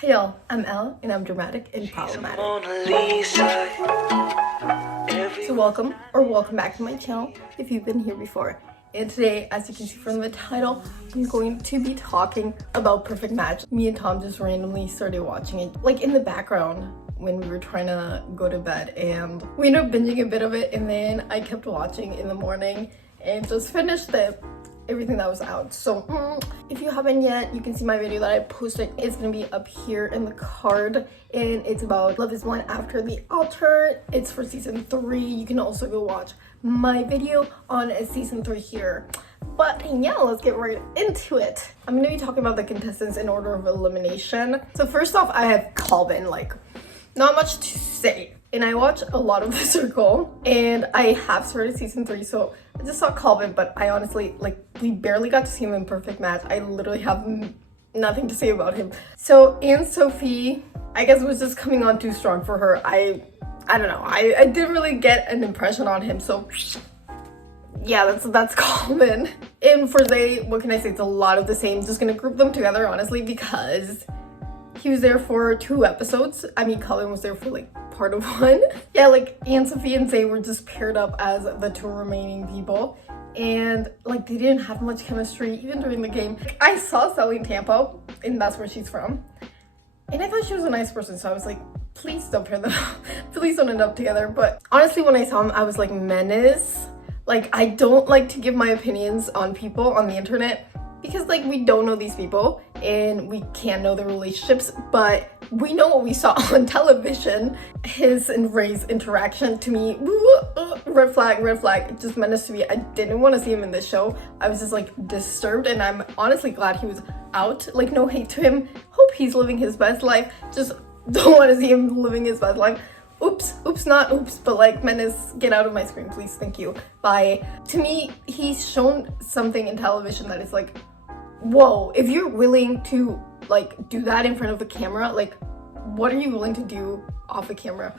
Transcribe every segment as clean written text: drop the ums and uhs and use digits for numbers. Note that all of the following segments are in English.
Hi y'all, I'm Elle and I'm dramatic and problematic. So welcome back to my channel if you've been here before. And today, as you can see from the title, I'm going to be talking about Perfect Match. Me and Tom just randomly started watching it, like in the background when we were trying to go to bed, and we ended up binging a bit of it, and then I kept watching in the morning and just finished everything that was out. So if you haven't yet, you can see my video that I posted. It's gonna be up here in the card, and it's about Love is Blind After the Altar. It's for season 3. You can also go watch my video on season 3 here. But yeah, let's get right into it. I'm gonna be talking about the contestants in order of elimination. So first off, I have Calvin. Like, not much to say. And I watch a lot of The Circle, and I have started season 3, so I just saw Calvin, but I honestly, like, we barely got to see him in Perfect Match. I literally have nothing to say about him. So Anne-Sophie, I guess, was just coming on too strong for her. I don't know. I didn't really get an impression on him, so yeah, that's Calvin. And for they, what can I say? It's a lot of the same. Just gonna group them together, honestly, because he was there for 2 episodes. I mean, Calvin was there for like part of 1. Yeah, like Anne-Sophie and Zay were just paired up as the 2 remaining people, and like they didn't have much chemistry even during the game. I saw Sally in Tampa, and that's where she's from, and I thought she was a nice person, so I was like, please don't pair them up. Please don't end up together. But honestly, when I saw him, I was like, menace. Like, I don't like to give my opinions on people on the internet, because like we don't know these people and we can't know their relationships, but we know what we saw on television. His and Ray's interaction, to me, red flag, just menace to me. I didn't want to see him in this show. I was just like disturbed, and I'm honestly glad he was out. Like, no hate to him, hope he's living his best life, just don't want to see him living his best life. Not oops, but like, menace, get out of my screen, please, thank you, bye. To me, he's shown something in television that is like, whoa, if you're willing to like do that in front of the camera, like what are you willing to do off the camera?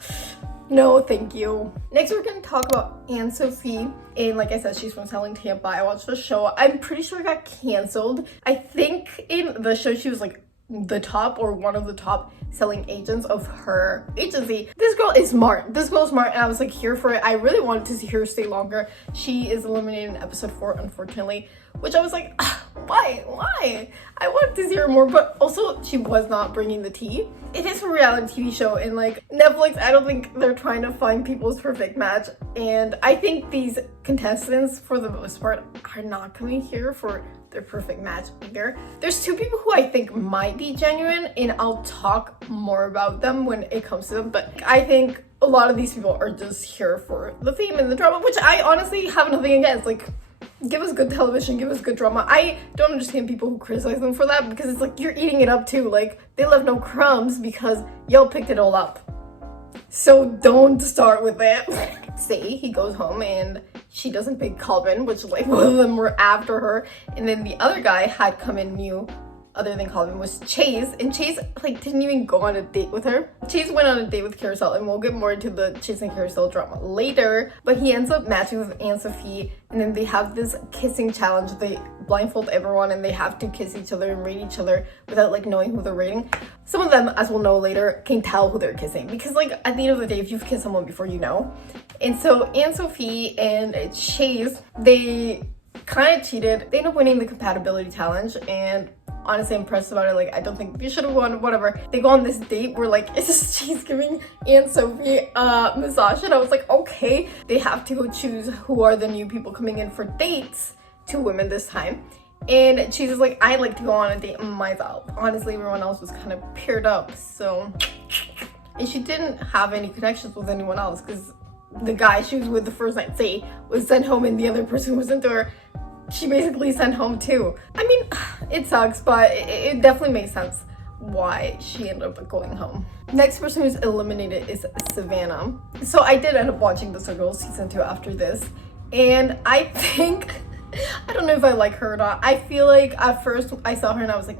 No, thank you. Next, we're gonna talk about Anne-Sophie, and like I said, she's from Selling Tampa. I watched the show. I'm pretty sure it got canceled. I think in the show she was like the top, or one of the top selling agents of her agency. This girl is smart, and I was like here for it. I really wanted to see her stay longer. She is eliminated in episode 4, unfortunately, which I was like, why? I wanted to see her more, but also she was not bringing the tea. It is a reality TV show, and like Netflix, I don't think they're trying to find people's perfect match, and I think these contestants, for the most part, are not coming here for their perfect match either. There's 2 people who I think might be genuine, and I'll talk more about them when it comes to them, but I think a lot of these people are just here for the theme and the drama, which I honestly have nothing against. Like, give us good television, give us good drama. I don't understand people who criticize them for that, because it's like, you're eating it up too. Like, they left no crumbs because y'all picked it all up. So don't start with it. Say he goes home and she doesn't pick Calvin, which like both of them were after her, and then the other guy had come in new, other than Calvin, was Chase, and Chase like didn't even go on a date with her. Chase went on a date with Kariselle, and we'll get more into the Chase and Kariselle drama later, but he ends up matching with Anne-Sophie, and then they have this kissing challenge. They blindfold everyone and they have to kiss each other and rate each other without like knowing who they're rating. Some of them, as we'll know later, can tell who they're kissing, because like at the end of the day, if you've kissed someone before, you know. And so Anne-Sophie and Chase, they kind of cheated. They end up winning the compatibility challenge, and honestly impressed about it. Like, I don't think they should have won, whatever. They go on this date where like it's Chase giving Anne-Sophie a massage, and I was like, okay. They have to go choose who are the new people coming in for dates, 2 women this time, and Chase is like, I'd like to go on a date myself. Honestly, everyone else was kind of paired up, so, and she didn't have any connections with anyone else, because the guy she was with the first night, Zay, was sent home, and the other person was into her. She basically sent home too. I mean, it sucks, but it definitely makes sense why she ended up going home. Next person who's eliminated is Savannah. So I did end up watching The Circle season 2 after this, and I think, I don't know if I like her or not. I feel like at first I saw her and I was like,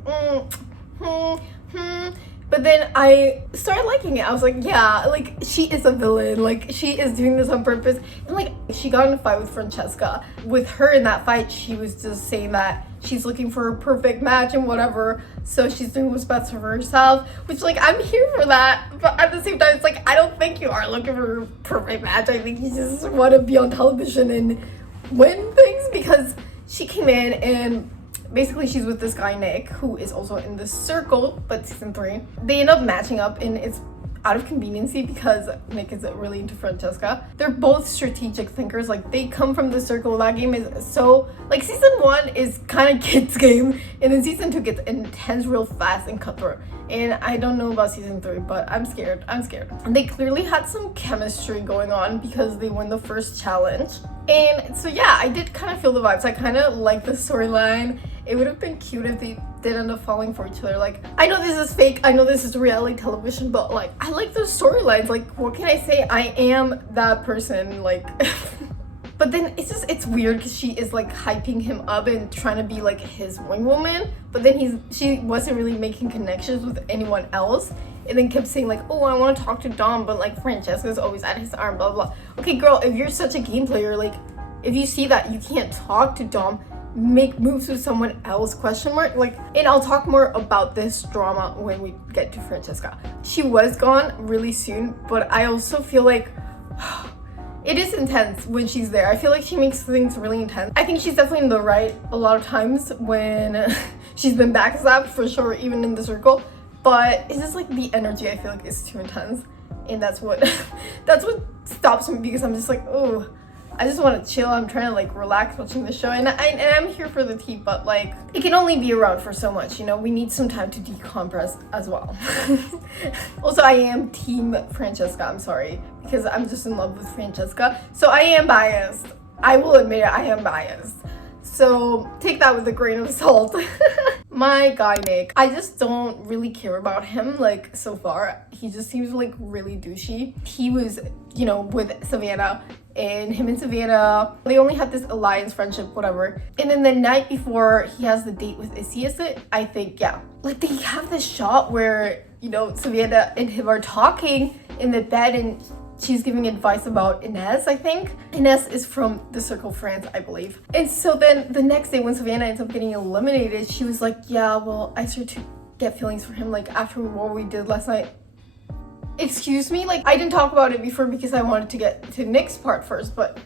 But then I started liking it. I was like, yeah, like she is a villain. Like she is doing this on purpose. And like she got in a fight with Francesca. With her in that fight, she was just saying that she's looking for a perfect match and whatever. So she's doing what's best for herself, which like I'm here for that. But at the same time, it's like I don't think you are looking for a perfect match. I think you just want to be on television and win things, because she came in and basically she's with this guy Nick, who is also in the circle, but season 3 they end up matching up, and it's out of conveniency because Nick is really into Francesca. They're both strategic thinkers. Like they come from the circle. That game is so like season 1 is kind of kids game, and then season 2 gets intense real fast and cutthroat. And I don't know about season 3, but I'm scared. And they clearly had some chemistry going on because they won the first challenge. And so yeah, I did kind of feel the vibes. I kind of like the storyline. It would have been cute if they did end up falling for each other. Like, I know this is fake, I know this is reality television, but like, I like those storylines. Like, what can I say? I am that person, like. But then it's weird because she is like hyping him up and trying to be like his wing woman, but then she wasn't really making connections with anyone else, and then kept saying like, oh, I want to talk to Dom, but like Francesca's always at his arm, blah blah. Okay, girl, if you're such a game player, like if you see that you can't talk to Dom, make moves with someone else, question mark. Like, and I'll talk more about this drama when we get to Francesca. She was gone really soon, but I also feel like it is intense when she's there. I feel like she makes things really intense. I think she's definitely in the right a lot of times when she's been backstabbed, for sure, even in the circle. But it's just like the energy I feel like is too intense, and that's what that's what stops me, because I'm just like, oh, I just want to chill. I'm trying to like relax watching the show, and I'm here for the tea, but like it can only be around for so much, you know. We need some time to decompress as well. Also, I am team Francesca, I'm sorry, because I'm just in love with Francesca, so I am biased. I will admit it, I am biased, so take that with a grain of salt. My guy Nick, I just don't really care about him. Like so far he just seems like really douchey. He was, you know, with Savannah, and him and Savannah, they only had this alliance friendship, whatever. And then the night before he has the date with Izzy, is it? I think, yeah. Like they have this shot where, you know, Savannah and him are talking in the bed, and she's giving advice about Ines, I think. Ines is from the Circle France, I believe. And so then the next day when Savannah ends up getting eliminated, she was like, yeah, well, I started to get feelings for him like after what we did last night. Excuse me? Like, I didn't talk about it before because I wanted to get to Nick's part first, but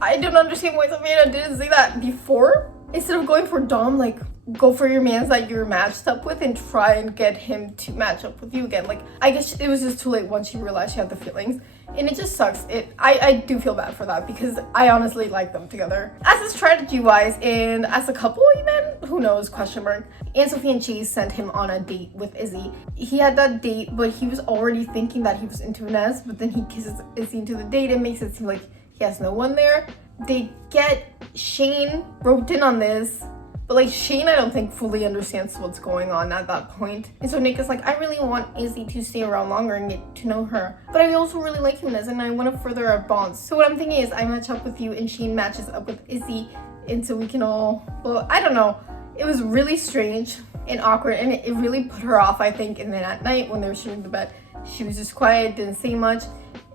I don't understand why Savannah didn't say that before. Instead of going for Dom, like, go for your mans that you're matched up with and try and get him to match up with you again. Like, I guess it was just too late once she realized she had the feelings, and it just sucks. I do feel bad for that, because I honestly like them together. As a strategy wise and as a couple even, who knows, question mark. Anne-Sophie and Chase sent him on a date with Izzy. He had that date, but he was already thinking that he was into Ines, but then he kisses Izzy into the date and makes it seem like he has no one there. They get Shayne roped in on this, but like Shayne, I don't think fully understands what's going on at that point. And so Nick is like, I really want Izzy to stay around longer and get to know her, but I also really like Ines and I want to further our bonds. So what I'm thinking is I match up with you and Shayne matches up with Izzy, and so we can all, well, I don't know. It was really strange and awkward, and it really put her off, I think. And then at night when they were sharing the bed, she was just quiet, didn't say much.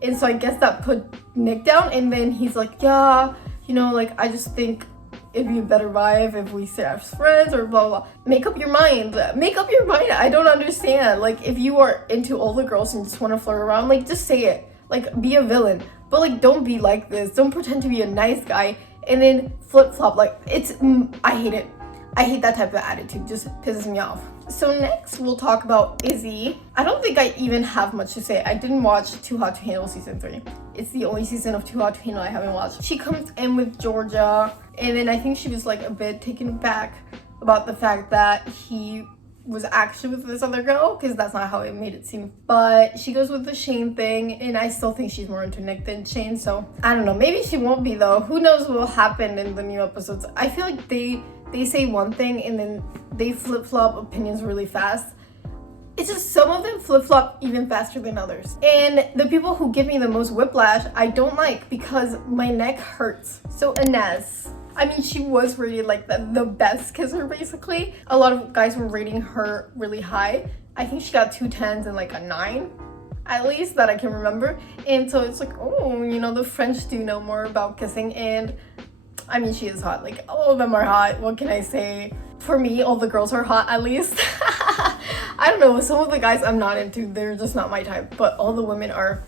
And so I guess that put Nick down, and then he's like, yeah, you know, like I just think it'd be a better vibe if we stay as friends, or blah blah blah. Make up your mind. I don't understand. Like, if you are into all the girls and just want to flirt around, like just say it. Like, be a villain, but like don't be like this. Don't pretend to be a nice guy and then flip-flop. Like, it's I hate it. I hate that type of attitude. Just pisses me off. So next we'll talk about Izzy. I don't think I even have much to say. I didn't watch Too Hot to Handle season 3. It's the only season of Too Hot to Handle I haven't watched. She comes in with Georgia, and then I think she was like a bit taken aback about the fact that he was actually with this other girl, because that's not how it made it seem. But she goes with the Shayne thing, and I still think she's more into Nick than Shayne, so I don't know. Maybe she won't be though. Who knows what will happen in the new episodes. I feel like they say one thing and then they flip-flop opinions really fast. It's just some of them flip-flop even faster than others. And the people who give me the most whiplash, I don't like, because my neck hurts. So Ines, I mean, she was rated like the best kisser basically. A lot of guys were rating her really high. I think she got 2 10s and like a 9 at least that I can remember. And so it's like, oh, you know, the French do know more about kissing. And I mean, she is hot. Like, all of them are hot. What can I say? For me, all the girls are hot at least. I don't know, some of the guys I'm not into, they're just not my type, but all the women are.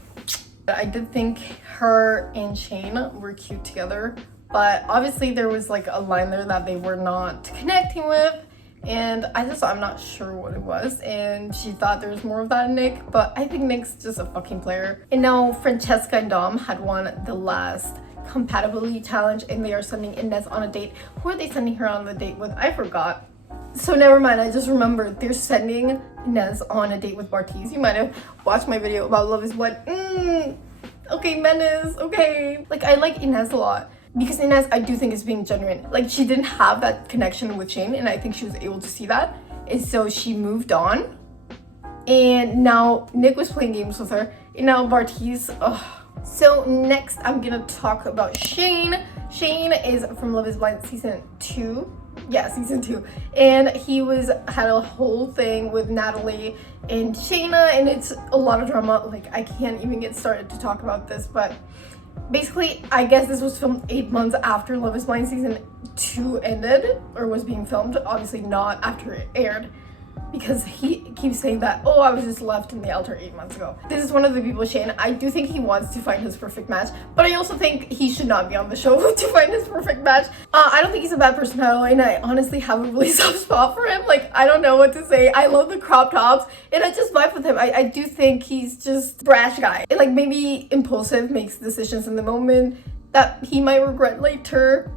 I did think her and Shayne were cute together, but obviously there was like a line there that they were not connecting with, and I'm not sure what it was, and she thought there was more of that in Nick, but I think Nick's just a fucking player. And now Francesca and Dom had won the last compatibility challenge, and they are sending Ines on a date. Who are they sending her on the date with? I forgot. So never mind, I just remembered they're sending Ines on a date with Bartiz. You might have watched my video about Love is Blind. Okay, Menace, okay. Like, I like Ines a lot because Ines, I do think, is being genuine. Like, she didn't have that connection with Shayne, and I think she was able to see that. And so she moved on. And now Nick was playing games with her. And now Bartiz, ugh. So next, I'm gonna talk about Shayne. Shayne is from Love is Blind season 2. Yeah, season 2, and he had a whole thing with Natalie and Shayna, and it's a lot of drama. Like, I can't even get started to talk about this, but basically I guess this was filmed 8 months after Love is Blind season 2 ended, or was being filmed, obviously not after it aired, because he keeps saying that, oh, I was just left in the altar 8 months ago. This is one of the people, Shayne, I do think he wants to find his perfect match, but I also think he should not be on the show to find his perfect match. I don't think he's a bad person at all, and I honestly have a really soft spot for him. Like, I don't know what to say. I love the crop tops, and I just vibe with him. I do think he's just a brash guy. And, like, maybe impulsive, makes decisions in the moment that he might regret later.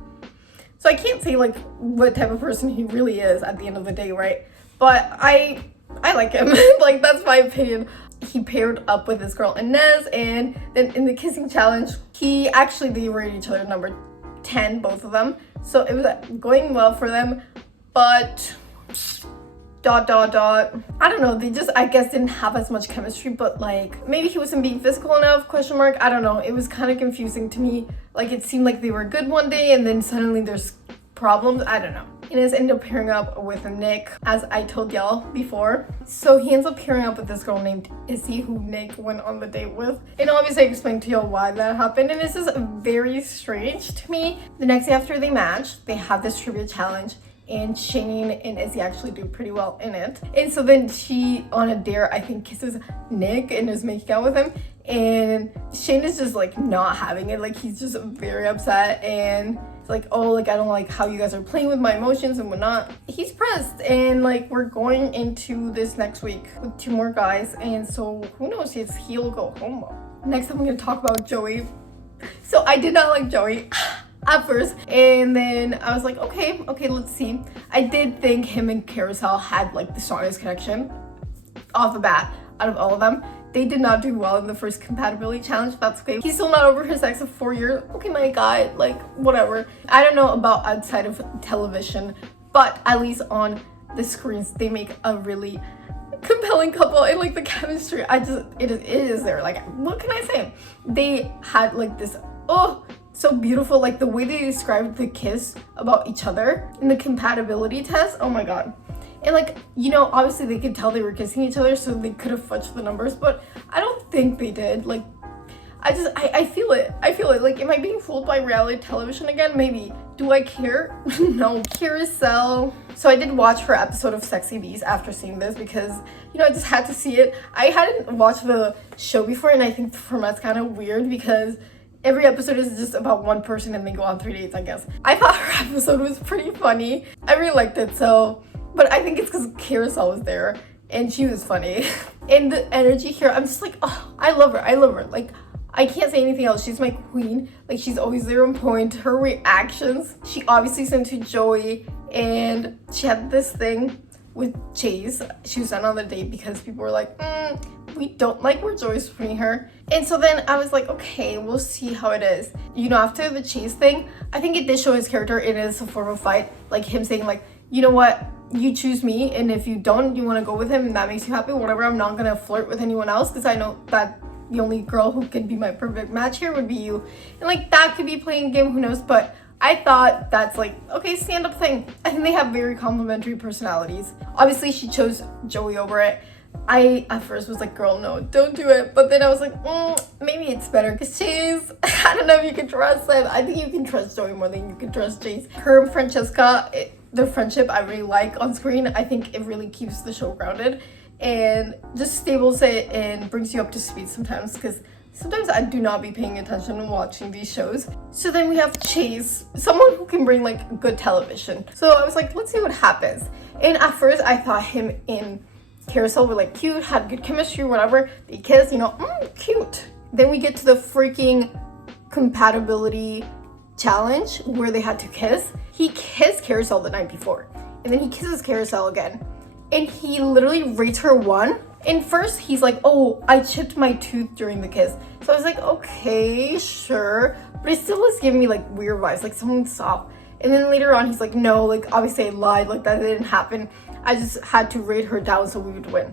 So I can't say, like, what type of person he really is at the end of the day, right? But I like him. Like, that's my opinion. He paired up with this girl Ines, and then in the kissing challenge, they rated each other number 10, both of them. So it was going well for them, but ... I don't know, they just, I guess, didn't have as much chemistry, but like, maybe he wasn't being physical enough, ? I don't know. It was kind of confusing to me. Like, it seemed like they were good one day, and then suddenly there's problems. I don't know. Ines ended up pairing up with Nick, as I told y'all before. So he ends up pairing up with this girl named Izzy, who Nick went on the date with. And obviously I explained to y'all why that happened, and it's just very strange to me. The next day after they match, they have this trivia challenge, and Shayne and Izzy actually do pretty well in it. And so then she, on a dare, I think, kisses Nick and is making out with him, and Shayne is just like not having it. Like, he's just very upset, and it's like, oh, like, I don't like how you guys are playing with my emotions and whatnot. He's pressed, and like, we're going into this next week with 2 more guys, and so who knows if he'll go home. Next, I'm gonna talk about Joey. So I did not like Joey at first, and then I was like, okay, let's see. I did think him and Kariselle had like the strongest connection off the bat out of all of them. They did not do well in the first compatibility challenge. That's okay. He's still not over his ex of 4 years. Okay, my God, like, whatever. I don't know about outside of television, but at least on the screens, they make a really compelling couple, and like the chemistry, it is there. Like, what can I say? They had like this, oh, so beautiful. Like, the way they described the kiss about each other in the compatibility test, oh my God. And like, you know, obviously they could tell they were kissing each other, so they could have fudged the numbers, but I don't think they did. Like, I feel it. Like, am I being fooled by reality television again? Maybe. Do I care? No. Kariselle. So I did watch her episode of Sexy Beast after seeing this, because, you know, I just had to see it. I hadn't watched the show before, and I think the format's kind of weird because every episode is just about one person and they go on 3 dates, I guess. I thought her episode was pretty funny. I really liked it, so... But I think it's because Kariselle was there and she was funny. And the energy here, I'm just like, oh, I love her. Like, I can't say anything else. She's my queen. Like, she's always there on point. Her reactions, she obviously sent to Joey, and she had this thing with Chase. She was sent on the date because people were like, we don't like where Joey's putting her. And so then I was like, okay, we'll see how it is. You know, after the Chase thing, I think it did show his character. It is a form of fight. Like, him saying like, you know what? You choose me, and if you don't, you want to go with him and that makes you happy, whatever, I'm not gonna flirt with anyone else because I know that the only girl who could be my perfect match here would be you. And like, that could be playing a game, who knows, but I thought that's like, okay, stand-up thing. I think they have very complementary personalities. Obviously, she chose Joey over it. I at first was like, girl, no, don't do it. But then I was like, maybe it's better because Chase, I don't know if you can trust him. I think you can trust Joey more than you can trust Chase. Her and Francesca, their friendship I really like on screen. I think it really keeps the show grounded and just stables it and brings you up to speed sometimes, because sometimes I do not be paying attention when watching these shows. So then we have Chase, someone who can bring like good television. So I was like, let's see what happens. And at first I thought him and Kariselle were like cute, had good chemistry, whatever. They kiss, you know, cute. Then we get to the freaking compatibility challenge where they had to kiss. He kissed Kariselle the night before, and then he kisses Kariselle again. And he literally rates her 1. And first he's like, oh, I chipped my tooth during the kiss. So I was like, okay, sure. But it still was giving me like weird vibes, like someone soft. And then later on he's like, no, like obviously I lied, like that didn't happen. I just had to rate her down so we would win.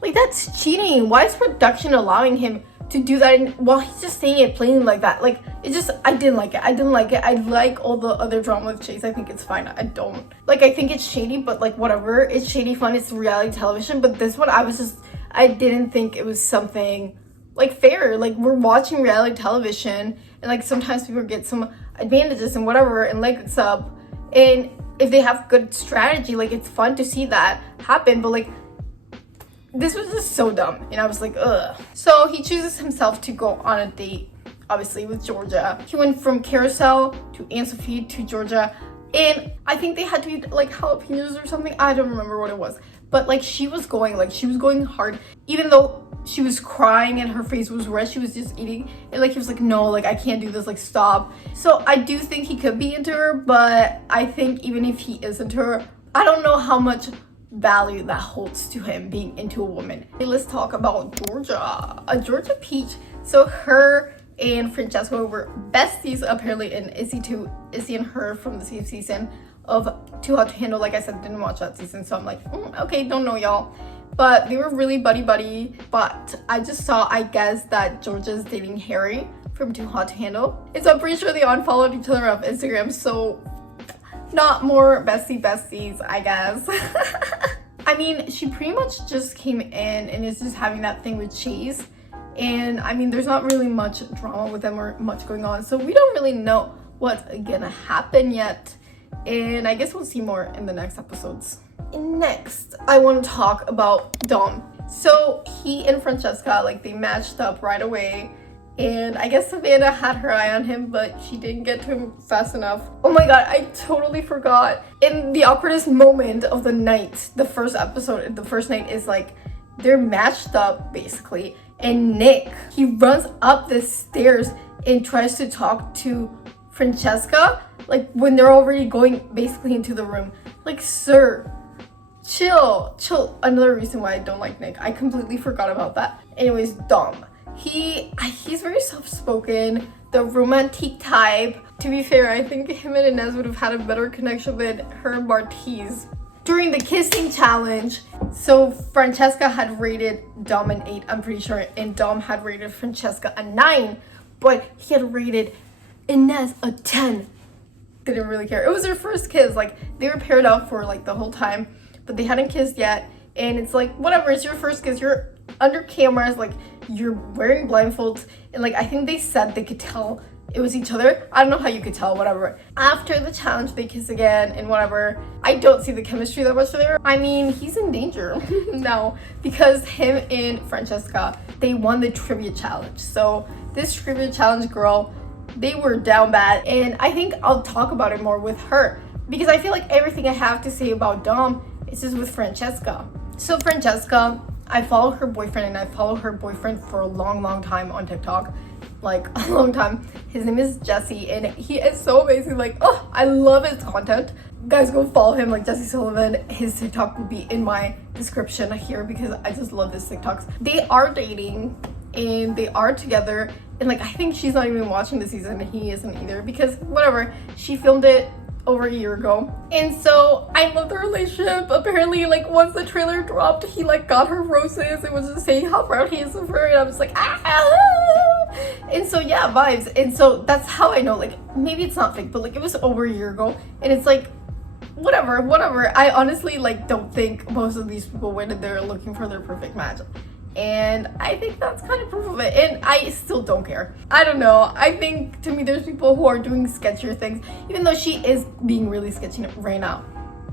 Like, that's cheating. Why is production allowing him to do that while he's just saying it plainly like that? Like, it just, I didn't like it. I like all the other drama with Chase. I think it's fine. I don't. Like, I think it's shady, but like, whatever. It's shady fun. It's reality television. But this one, I didn't think it was something like fair. Like, we're watching reality television and like sometimes people get some advantages and whatever and legs up. And if they have good strategy, like, it's fun to see that happen. But like, this was just so dumb, and I was like, ugh. So he chooses himself to go on a date, obviously, with Georgia. He went from Carousel to Anne-Sophie to Georgia, and I think they had to eat like jalapenos or something. I don't remember what it was, but like she was going hard, even though she was crying and her face was red. She was just eating, and like he was like, no, like I can't do this, like stop. So I do think he could be into her, but I think even if he is into her, I don't know how much value that holds to him being into a woman. Okay, let's talk about Georgia, a Georgia peach. So her and Francesca were besties apparently in Izzy and her from the same season of Too Hot to Handle. Like I said, didn't watch that season, so I'm like, okay, don't know y'all. But they were really buddy. But I just saw, I guess, that Georgia's dating Harry from Too Hot to Handle. And so I'm pretty sure they unfollowed each other off Instagram, so not more besties, I guess. I mean, she pretty much just came in and is just having that thing with Chase. And I mean, there's not really much drama with them or much going on. So we don't really know what's gonna happen yet. And I guess we'll see more in the next episodes. And next, I want to talk about Dom. So he and Francesca, like, they matched up right away. And I guess Savannah had her eye on him, but she didn't get to him fast enough. Oh my god, I totally forgot. In the awkwardest moment of the night, the first night is like, they're matched up basically. And Nick, he runs up the stairs and tries to talk to Francesca, like when they're already going basically into the room. Like, sir, chill. Another reason why I don't like Nick. I completely forgot about that. Anyways, Dom. He's very soft-spoken, the romantic type. To be fair, I think him and Ines would have had a better connection than her and Martiz. During the kissing challenge, so Francesca had rated Dom an 8, I'm pretty sure, and Dom had rated Francesca a 9, but he had rated Ines a 10. Didn't really care. It was their first kiss. Like, they were paired up for like the whole time, but they hadn't kissed yet. And it's like, whatever, it's your first kiss. You're under cameras, like, you're wearing blindfolds, and like I think they said they could tell it was each other. I don't know how you could tell, whatever. After the challenge, they kiss again and whatever. I don't see the chemistry that much there. I mean, he's in danger now because him and Francesca, they won the trivia challenge. So this trivia challenge girl, they were down bad, and I think I'll talk about it more with her because I feel like everything I have to say about Dom is just with Francesca. So Francesca, I follow her boyfriend, and I follow her boyfriend for a long time on TikTok, like a long time. His name is Jesse, and he is so amazing. Like, oh, I love his content. Guys, go follow him, like Jesse Sullivan. His TikTok will be in my description here because I just love his TikToks. They are dating and they are together, and like I think she's not even watching the season, and he isn't either because whatever, she filmed it over a year ago. And so I love the relationship. Apparently, like, once the trailer dropped, he like got her roses and was just saying how proud he is of her, and I was like, ah! And so yeah, vibes. And so that's how I know, like, maybe it's not fake, but like it was over a year ago, and it's like whatever. I honestly like don't think most of these people went in there looking for their perfect match, and I think that's kind of proof of it. And I still don't care. I don't know, I think to me there's people who are doing sketchier things, even though she is being really sketchy right now.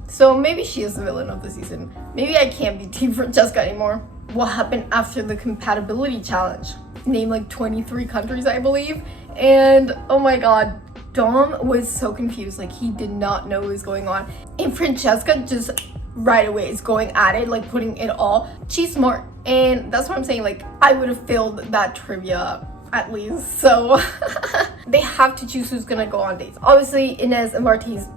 So maybe she is the villain of the season. Maybe I can't be Team Francesca anymore. What happened after the compatibility challenge? Name like 23 countries, I believe. And oh my god, Dom was so confused. Like, he did not know what was going on. And Francesca just right away is going at it, like putting it all. She's smart. And that's what I'm saying. Like, I would have failed that trivia at least. So they have to choose who's gonna go on dates. Obviously, Ines and Martins.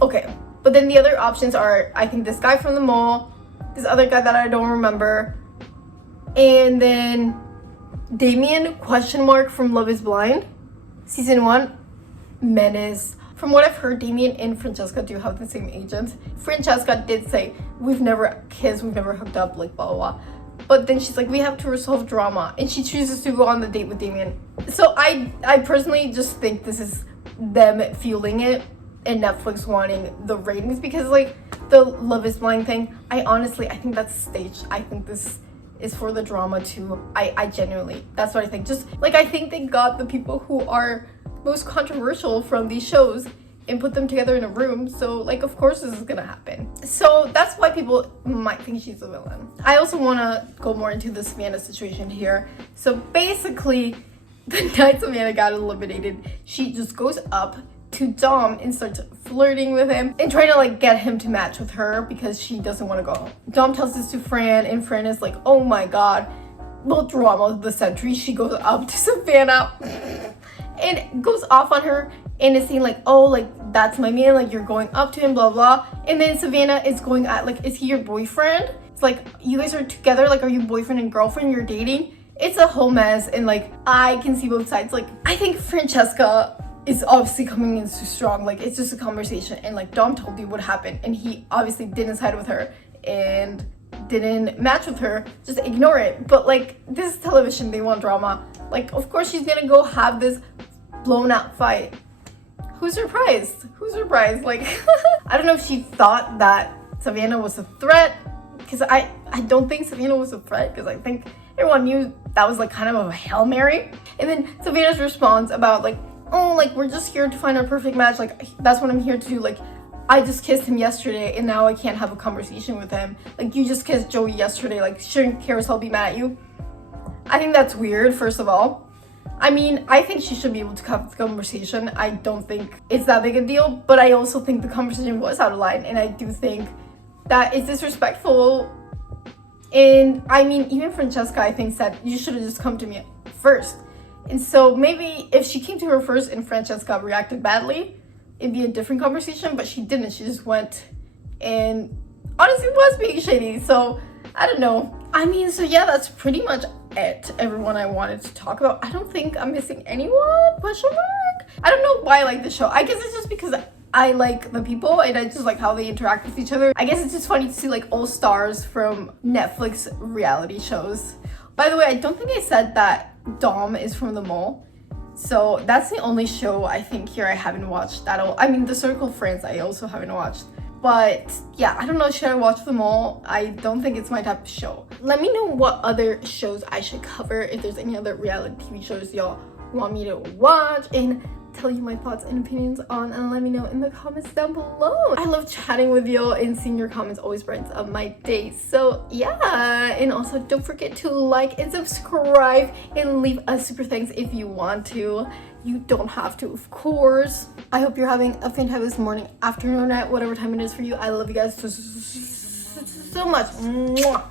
Okay. But then the other options are, I think, this guy from the mall, this other guy that I don't remember, and then Damien from Love is Blind, season 1, Menace. From what I've heard, Damien and Francesca do have the same agent. Francesca did say, we've never kissed, we've never hooked up, like blah blah blah. But then she's like, we have to resolve drama, and she chooses to go on the date with Damien. So I personally just think this is them fueling it and Netflix wanting the ratings, because like the Love is Blind thing, I think that's staged. I think this is for the drama too. I genuinely, that's what I think. Just like, I think they got the people who are most controversial from these shows and put them together in a room, so like of course this is gonna happen. So that's why people might think she's a villain. I also want to go more into the Savannah situation here. So basically, the night Savannah got eliminated, she just goes up to Dom and starts flirting with him and trying to like get him to match with her because she doesn't want to go home. Dom tells this to Fran, and Fran is like, oh my god, well, drama of the century. She goes up to Savannah and goes off on her and is saying like, oh, like that's my man, like you're going up to him, blah blah. And then Savannah is going at like, is he your boyfriend? It's like, you guys are together, like are you boyfriend and girlfriend, you're dating? It's a whole mess, and like I can see both sides. Like, I think Francesca is obviously coming in too strong. Like, it's just a conversation, and like Dom told you what happened, and he obviously didn't side with her and didn't match with her. Just ignore it. But like, this is television, they want drama. Like, of course she's gonna go have this blown out fight. Who's surprised? Like I don't know if she thought that Savannah was a threat, because I don't think Savannah was a threat, because I think everyone knew that was like kind of a Hail Mary. And then Savannah's response about like, oh, like we're just here to find our perfect match, like that's what I'm here to do, like I just kissed him yesterday and now I can't have a conversation with him, like you just kissed Joey yesterday, like shouldn't Kariselle be mad at you? I think that's weird, first of all. I mean, I think she should be able to have the conversation. I don't think it's that big a deal, but I also think the conversation was out of line, and I do think that it's disrespectful. And I mean, even Francesca, I think, said you should have just come to me first. And so maybe if she came to her first and Francesca reacted badly, it'd be a different conversation, but she didn't. She just went and honestly was being shady. So I don't know. I mean, so yeah, that's pretty much it, everyone I wanted to talk about. I don't think I'm missing anyone, question mark. I don't know why I like the show. I guess it's just because I like the people and I just like how they interact with each other. I guess it's just funny to see like all stars from Netflix reality shows. By the way, I don't think I said that Dom is from the mall. So that's the only show I think here I haven't watched at all. I mean, The Circle of Friends I also haven't watched. But yeah, I don't know, should I watch them all? I don't think it's my type of show. Let me know what other shows I should cover, if there's any other reality TV shows y'all want me to watch, and tell you my thoughts and opinions on, and let me know in the comments down below. I love chatting with y'all, and seeing your comments always brightens up my day. So yeah, and also don't forget to like and subscribe and leave a super thanks if you want to. You don't have to, of course. I hope you're having a fantabulous morning, afternoon, night, whatever time it is for you. I love you guys so much. Mwah.